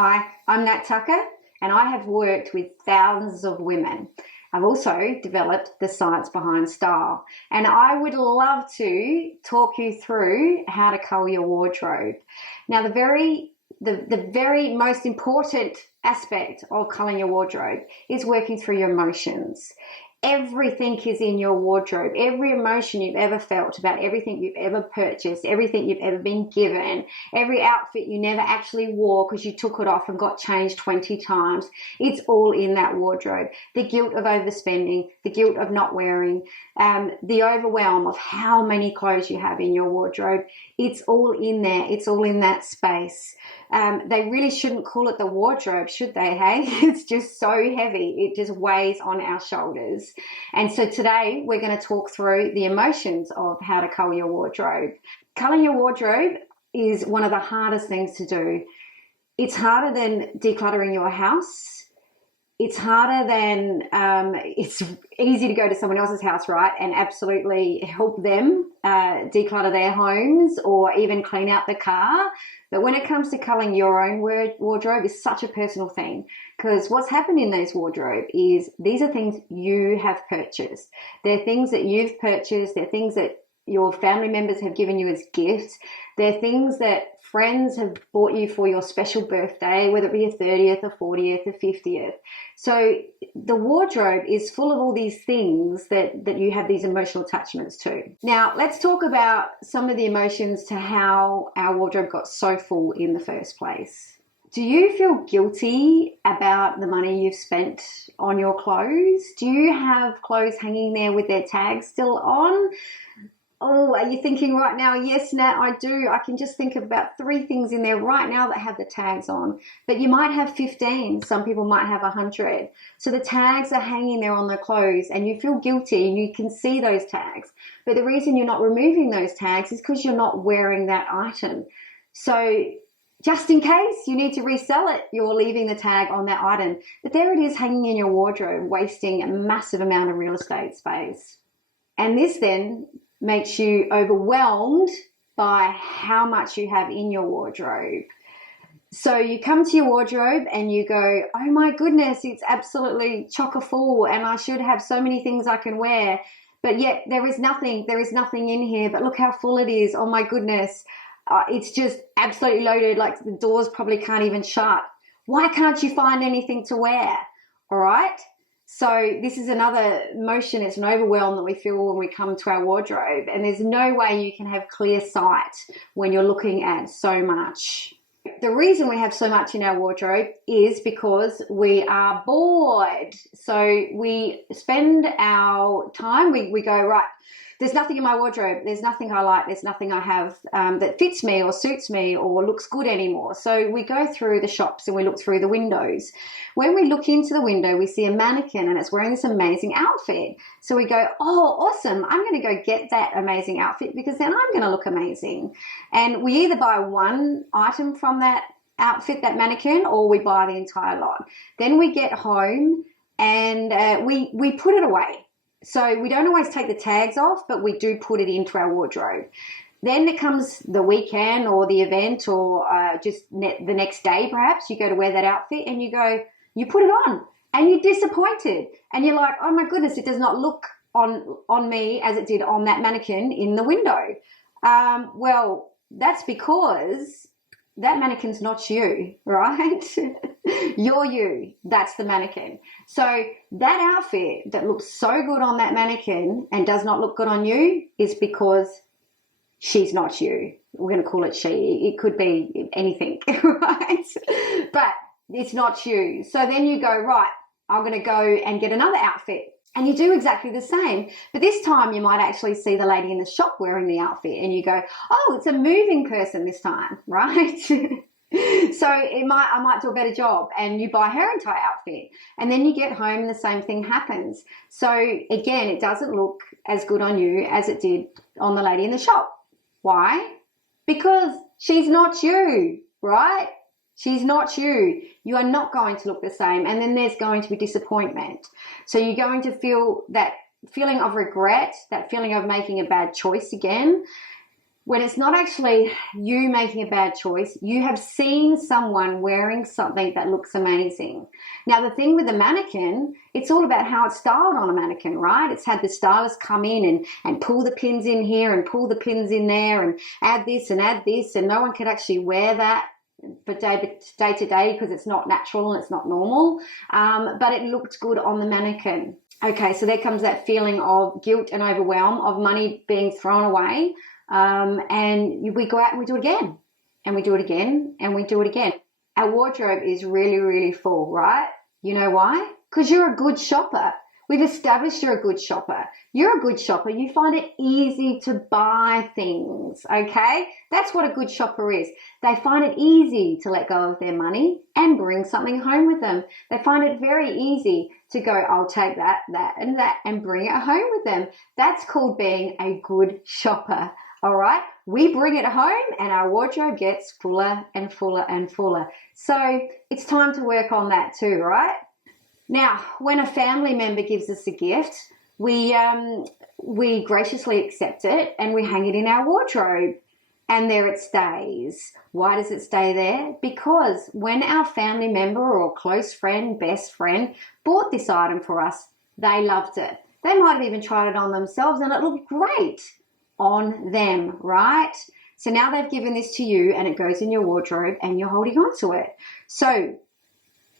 Hi, I'm Nat Tucker, and I have worked with thousands of women. I've also developed the science behind style, and I would love to talk you through how to cull your wardrobe. Now, the very most important aspect of culling your wardrobe is working through your emotions. Everything is in your wardrobe. Every emotion you've ever felt about everything you've ever purchased, everything you've ever been given, every outfit you never actually wore because you took it off and got changed 20 times, it's all in that wardrobe. The guilt of overspending, the guilt of not wearing, the overwhelm of how many clothes you have in your wardrobe, it's all in there. It's all in that space. They really shouldn't call it the wardrobe, should they, hey? It's just so heavy. It just weighs on our shoulders. And so today we're going to talk through the emotions of how to cull your wardrobe. Culling your wardrobe is one of the hardest things to do. It's harder than decluttering your house. It's harder than, it's easy to go to someone else's house, right, and absolutely help them declutter their homes or even clean out the car. But when it comes to culling your own wardrobe, it's such a personal thing, because what's happened in those wardrobe is these are things you have purchased. They're things that you've purchased. They're things that your family members have given you as gifts. They're things that friends have bought you for your special birthday, whether it be your 30th or 40th or 50th. So the wardrobe is full of all these things that you have these emotional attachments to. Now, let's talk about some of the emotions to how our wardrobe got so full in the first place. Do you feel guilty about the money you've spent on your clothes? Do you have clothes hanging there with their tags still on? Oh, are you thinking right now, yes, Nat, I do. I can just think of about 3 things in there right now that have the tags on. But you might have 15. Some people might have 100. So the tags are hanging there on the clothes and you feel guilty and you can see those tags. But the reason you're not removing those tags is because you're not wearing that item. So just in case you need to resell it, you're leaving the tag on that item. But there it is hanging in your wardrobe, wasting a massive amount of real estate space. And this then makes you overwhelmed by how much you have in your wardrobe. So you come to your wardrobe and you go, oh my goodness, it's absolutely chocker full and I should have so many things I can wear. But yet there is nothing in here, but look how full it is. Oh my goodness. It's just absolutely loaded. Like the doors probably can't even shut. Why can't you find anything to wear? All right. So this is another emotion. It's an overwhelm that we feel when we come to our wardrobe, and there's no way you can have clear sight when you're looking at so much. The reason we have so much in our wardrobe is because we are bored. So we spend our time, we go, right, there's nothing in my wardrobe. There's nothing I like. There's nothing I have that fits me or suits me or looks good anymore. So we go through the shops and we look through the windows. When we look into the window, we see a mannequin and it's wearing this amazing outfit. So we go, oh, awesome. I'm going to go get that amazing outfit because then I'm going to look amazing. And we either buy one item from that outfit, that mannequin, or we buy the entire lot. Then we get home and we put it away. So we don't always take the tags off, but we do put it into our wardrobe. Then it comes the weekend or the event or the next day, perhaps you go to wear that outfit and you put it on and you're disappointed and you're like, oh my goodness, it does not look on me as it did on that mannequin in the window. Well, that's because that mannequin's not you, right? You're you. That's the mannequin. So that outfit that looks so good on that mannequin and does not look good on you is because she's not you. We're going to call it she. It could be anything, right? But it's not you. So then you go, right, I'm going to go and get another outfit. And you do exactly the same. But this time you might actually see the lady in the shop wearing the outfit and you go, oh, it's a moving person this time, right? So I might do a better job and you buy her entire outfit and then you get home and the same thing happens. So again, it doesn't look as good on you as it did on the lady in the shop. Why? Because she's not you, right? She's not you. You are not going to look the same. And then there's going to be disappointment. So you're going to feel that feeling of regret, that feeling of making a bad choice again. when it's not actually you making a bad choice, you have seen someone wearing something that looks amazing. Now, the thing with the mannequin, it's all about how it's styled on a mannequin, right? It's had the stylist come in and pull the pins in here and pull the pins in there and add this, and no one could actually wear that for day to day because it's not natural and it's not normal, but it looked good on the mannequin. Okay, so there comes that feeling of guilt and overwhelm, of money being thrown away. And we go out and we do it again, and we do it again, and we do it again. Our wardrobe is really, really full, right? You know why? Because you're a good shopper. We've established you're a good shopper. You're a good shopper. You find it easy to buy things, okay? That's what a good shopper is. They find it easy to let go of their money and bring something home with them. They find it very easy to go, I'll take that, and bring it home with them. That's called being a good shopper. All right, we bring it home and our wardrobe gets fuller and fuller and fuller. So it's time to work on that too, right? Now, when a family member gives us a gift, we graciously accept it and we hang it in our wardrobe, and there it stays. Why does it stay there? Because when our family member or close friend, best friend bought this item for us, they loved it. They might have even tried it on themselves and it looked great on them, right? So now they've given this to you and it goes in your wardrobe and you're holding on to it. So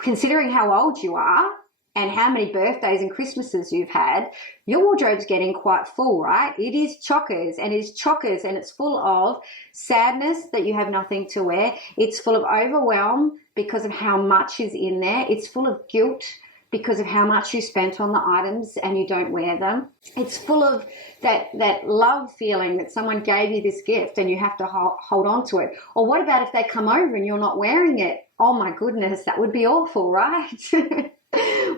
considering how old you are and how many birthdays and Christmases you've had, your wardrobe's getting quite full, right? It is chockers, and it's full of sadness that you have nothing to wear. It's full of overwhelm because of how much is in there. It's full of guilt because of how much you spent on the items and you don't wear them. It's full of that love feeling that someone gave you this gift and you have to hold on to it. Or what about if they come over and you're not wearing it? Oh my goodness, that would be awful, right?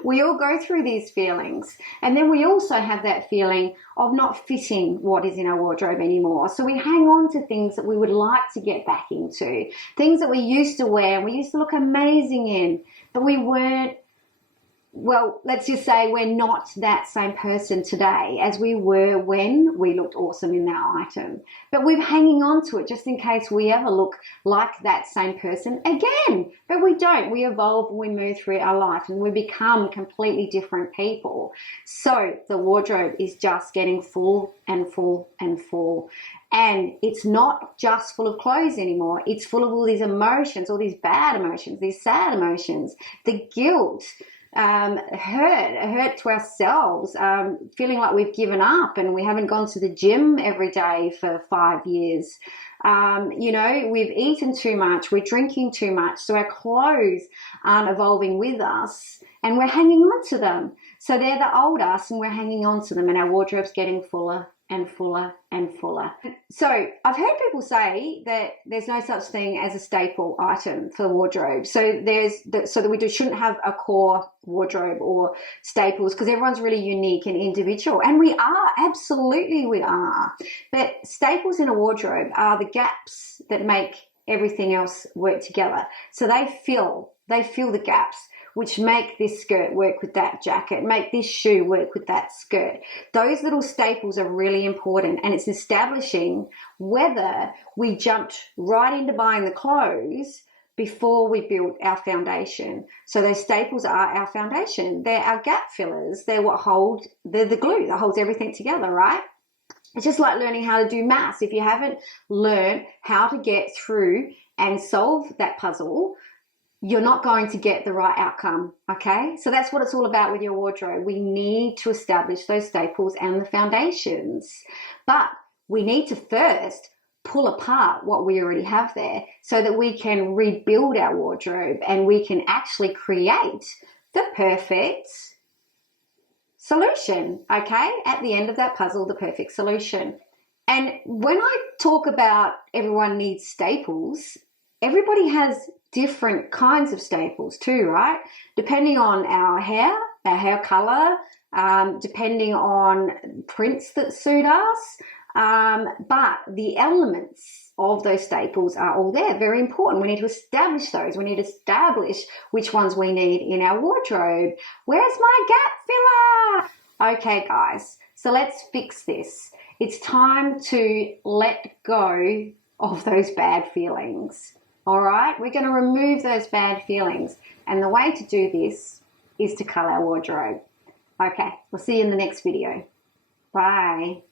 We all go through these feelings. And then we also have that feeling of not fitting what is in our wardrobe anymore. So we hang on to things that we would like to get back into, things that we used to wear and we used to look amazing in, but we weren't. Well, let's just say we're not that same person today as we were when we looked awesome in that item. But we're hanging on to it just in case we ever look like that same person again. But we don't. We evolve and we move through our life and we become completely different people. So the wardrobe is just getting full and full and full. And it's not just full of clothes anymore. It's full of all these emotions, all these bad emotions, these sad emotions, the guilt, hurt to ourselves, feeling like we've given up and we haven't gone to the gym every day for 5 years. We've eaten too much, we're drinking too much, so our clothes aren't evolving with us and we're hanging on to them. So they're the old us and we're hanging on to them, and our wardrobe's getting fuller and fuller and fuller. So I've heard people say that there's no such thing as a staple item for the wardrobe. So that we shouldn't have a core wardrobe or staples because everyone's really unique and individual. And we are, absolutely we are. But staples in a wardrobe are the gaps that make everything else work together. So they fill the gaps, which make this skirt work with that jacket, make this shoe work with that skirt. Those little staples are really important, and it's establishing whether we jumped right into buying the clothes before we built our foundation. So those staples are our foundation. They're our gap fillers. They're the glue that holds everything together, right? It's just like learning how to do maths. If you haven't learned how to get through and solve that puzzle, you're not going to get the right outcome, okay? So that's what it's all about with your wardrobe. We need to establish those staples and the foundations, but we need to first pull apart what we already have there so that we can rebuild our wardrobe and we can actually create the perfect solution, okay? At the end of that puzzle, the perfect solution. And when I talk about everyone needs staples, everybody has different kinds of staples too, right? Depending on our hair color, depending on prints that suit us. But the elements of those staples are all there, very important. We need to establish those. We need to establish which ones we need in our wardrobe. Where's my gap filler? Okay, guys, so let's fix this. It's time to let go of those bad feelings. All right, we're going to remove those bad feelings. And the way to do this is to cull our wardrobe. Okay, we'll see you in the next video. Bye.